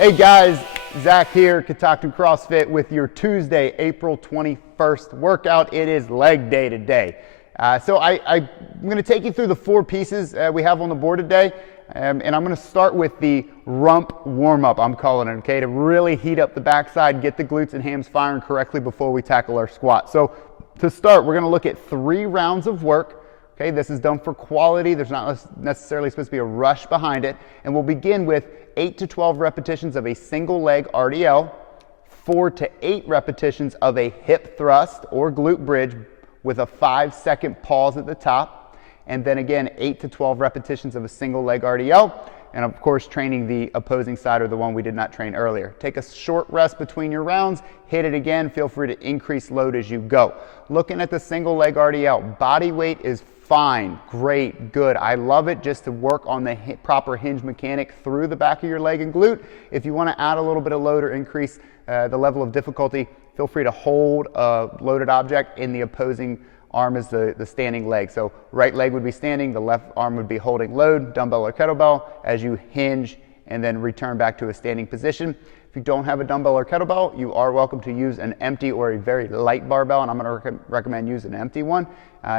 Hey guys, Zach here, Catoctin CrossFit with your Tuesday, April 21st workout. It is leg day today. I'm going to take you through the four pieces we have on the board today. And I'm going to start with the rump warm-up, I'm calling it, okay, to really heat up the backside, get the glutes and hams firing correctly before we tackle our squat. So to start, we're going to look at 3 rounds of work. Okay, this is done for quality. There's not necessarily supposed to be a rush behind it. And we'll begin with 8 to 12 repetitions of a single leg RDL, 4 to 8 repetitions of a hip thrust or glute bridge with a 5-second pause at the top. And then again, 8 to 12 repetitions of a single leg RDL. And of course, training the opposing side or the one we did not train earlier. Take a short rest between your rounds, hit it again. Feel free to increase load as you go. Looking at the single leg RDL, body weight is fine, great, good. I love it just to work on the proper hinge mechanic through the back of your leg and glute. If you want to add a little bit of load or increase the level of difficulty, feel free to hold a loaded object in the opposing arm is the standing leg. So right leg would be standing, the left arm would be holding load, dumbbell or kettlebell, as you hinge and then return back to a standing position. If you don't have a dumbbell or kettlebell, you are welcome to use an empty or a very light barbell, and I'm going to recommend using an empty one,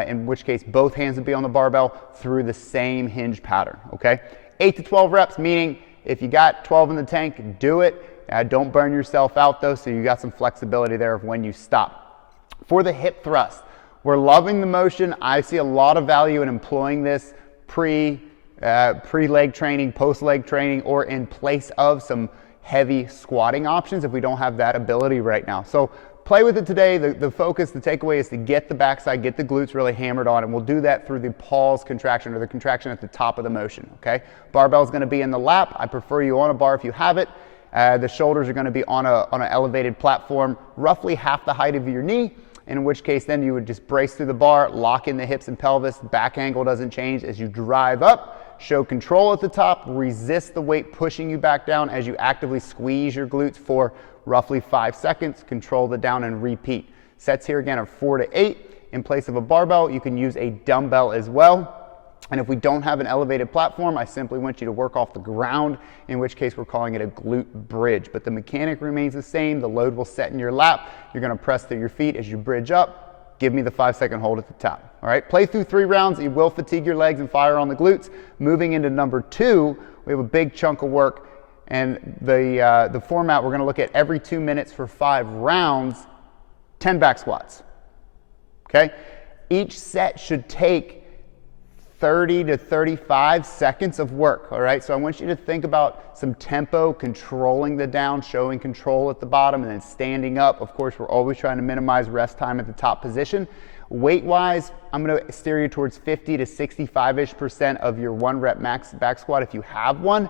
in which case both hands would be on the barbell through the same hinge pattern, okay? 8 to 12 reps, meaning if you got 12 in the tank, do it. Don't burn yourself out though, so you got some flexibility there of when you stop. For the hip thrust, we're loving the motion. I see a lot of value in employing this pre-leg training, post-leg training, or in place of some heavy squatting options if we don't have that ability right now. So play with it today. The focus, the takeaway is to get the backside, get the glutes really hammered on, and we'll do that through the pause contraction or the contraction at the top of the motion, okay? Barbell is going to be in the lap. I prefer you on a bar if you have it. The shoulders are going to be on an elevated platform, roughly half the height of your knee, in which case then you would just brace through the bar, lock in the hips and pelvis, back angle doesn't change as you drive up. Show control at the top, resist the weight pushing you back down as you actively squeeze your glutes for roughly 5 seconds. Control the down and repeat. Sets here again are 4 to 8. In place of a barbell, you can use a dumbbell as well. And if we don't have an elevated platform, I simply want you to work off the ground, in which case we're calling it a glute bridge. But the mechanic remains the same. The load will set in your lap. You're going to press through your feet as you bridge up. Give me the 5-second hold at the top. All right, play through 3 rounds. You will fatigue your legs and fire on the glutes. Moving into number 2, we have a big chunk of work. And the format, we're going to look at every 2 minutes for 5 rounds, 10 back squats. Okay? Each set should take 30 to 35 seconds of work, all right? So I want you to think about some tempo, controlling the down, showing control at the bottom, and then standing up. Of course, we're always trying to minimize rest time at the top position. Weight-wise, I'm gonna steer you towards 50 to 65-ish% of your 1 rep max back squat if you have one.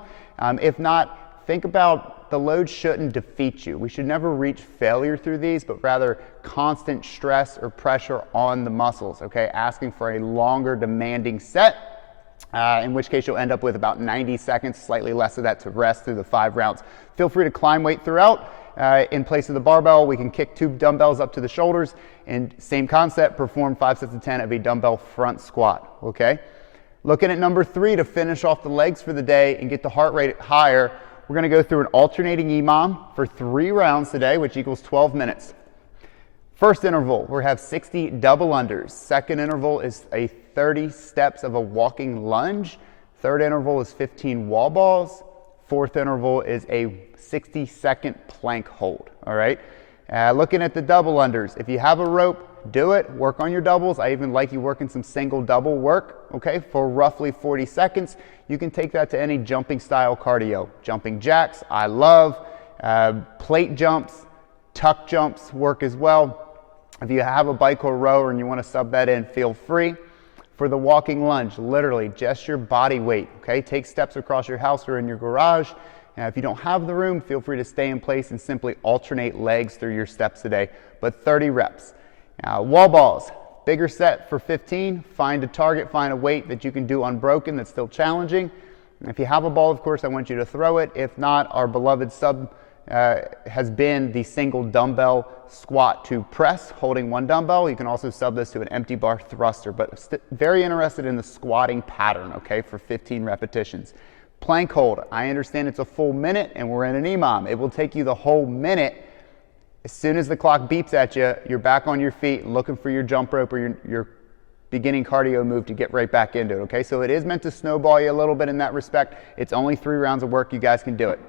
If not, think about the load shouldn't defeat you. We should never reach failure through these, but rather constant stress or pressure on the muscles, okay? Asking for a longer demanding set, in which case you'll end up with about 90 seconds, slightly less of that to rest through the 5 rounds. Feel free to climb weight throughout. In place of the barbell, we can kick 2 dumbbells up to the shoulders, and same concept, perform 5 sets of 10 of a dumbbell front squat, okay? Looking at number 3 to finish off the legs for the day and get the heart rate higher, we're going to go through an alternating EMOM for 3 rounds today, which equals 12 minutes. First interval, we have 60 double unders. Second interval is a 30 steps of a walking lunge. Third interval is 15 wall balls. Fourth interval is a 60-second plank hold, all right? Looking at the double unders, if you have a rope, do it. Work on your doubles. I even like you working some single double work, okay, for roughly 40 seconds. You can take that to any jumping style cardio. Jumping jacks, I love. Plate jumps, tuck jumps work as well. If you have a bike or rower and you want to sub that in, feel free. For the walking lunge, literally just your body weight, okay? Take steps across your house or in your garage. If you don't have the room, feel free to stay in place and simply alternate legs through your steps today, but 30 reps. Wall balls, bigger set for 15. Find a target, find a weight that you can do unbroken that's still challenging. And if you have a ball, of course, I want you to throw it. If not, our beloved sub has been the single dumbbell squat to press, holding 1 dumbbell. You can also sub this to an empty bar thruster, but very interested in the squatting pattern, okay, for 15 repetitions. Plank hold. I understand it's a full minute and we're in an EMOM. It will take you the whole minute. As soon as the clock beeps at you, you're back on your feet looking for your jump rope or your beginning cardio move to get right back into it, okay? So it is meant to snowball you a little bit in that respect. It's only 3 rounds of work. You guys can do it.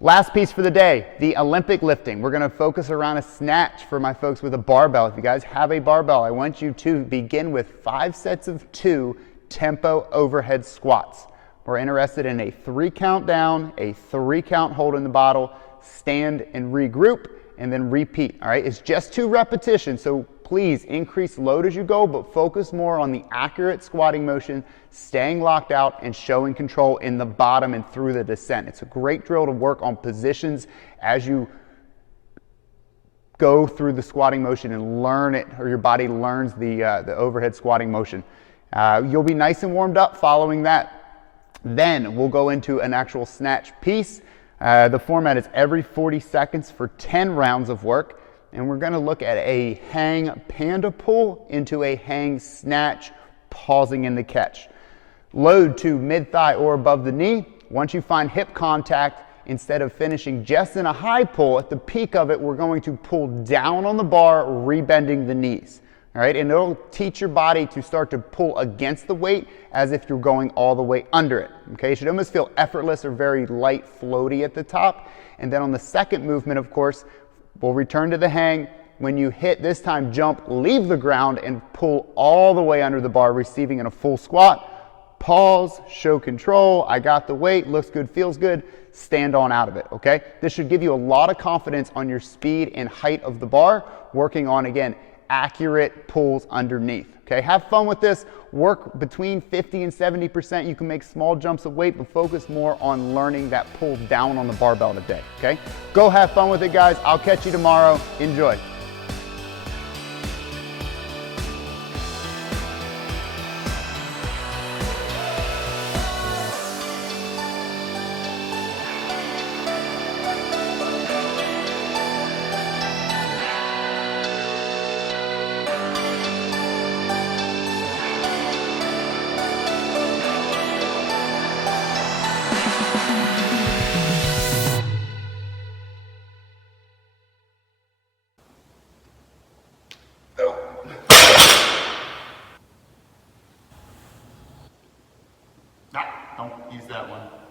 Last piece for the day, the Olympic lifting. We're going to focus around a snatch for my folks with a barbell. If you guys have a barbell, I want you to begin with 5 sets of 2 tempo overhead squats. We're interested in a 3 count down, a 3 count hold in the bottle, stand and regroup, and then repeat, all right? It's just 2 repetitions, so please increase load as you go, but focus more on the accurate squatting motion, staying locked out, and showing control in the bottom and through the descent. It's a great drill to work on positions as you go through the squatting motion and learn it, or your body learns the overhead squatting motion. You'll be nice and warmed up following that. Then we'll go into an actual snatch piece. The format is every 40 seconds for 10 rounds of work. And we're going to look at a hang panda pull into a hang snatch, pausing in the catch. Load to mid-thigh or above the knee. Once you find hip contact, instead of finishing just in a high pull, at the peak of it, we're going to pull down on the bar, rebending the knees. All right, and it'll teach your body to start to pull against the weight as if you're going all the way under it. Okay, it should almost feel effortless or very light, floaty at the top. And then on the second movement, of course, we'll return to the hang. When you hit this time, jump, leave the ground, and pull all the way under the bar, receiving in a full squat. Pause, show control. I got the weight, looks good, feels good. Stand on out of it, okay? This should give you a lot of confidence on your speed and height of the bar, working on, again, accurate pulls underneath, okay? Have fun with this. Work between 50 and 70%. You can make small jumps of weight, but focus more on learning that pull down on the barbell today, okay? Go have fun with it, guys. I'll catch you tomorrow. Enjoy. Don't use that one.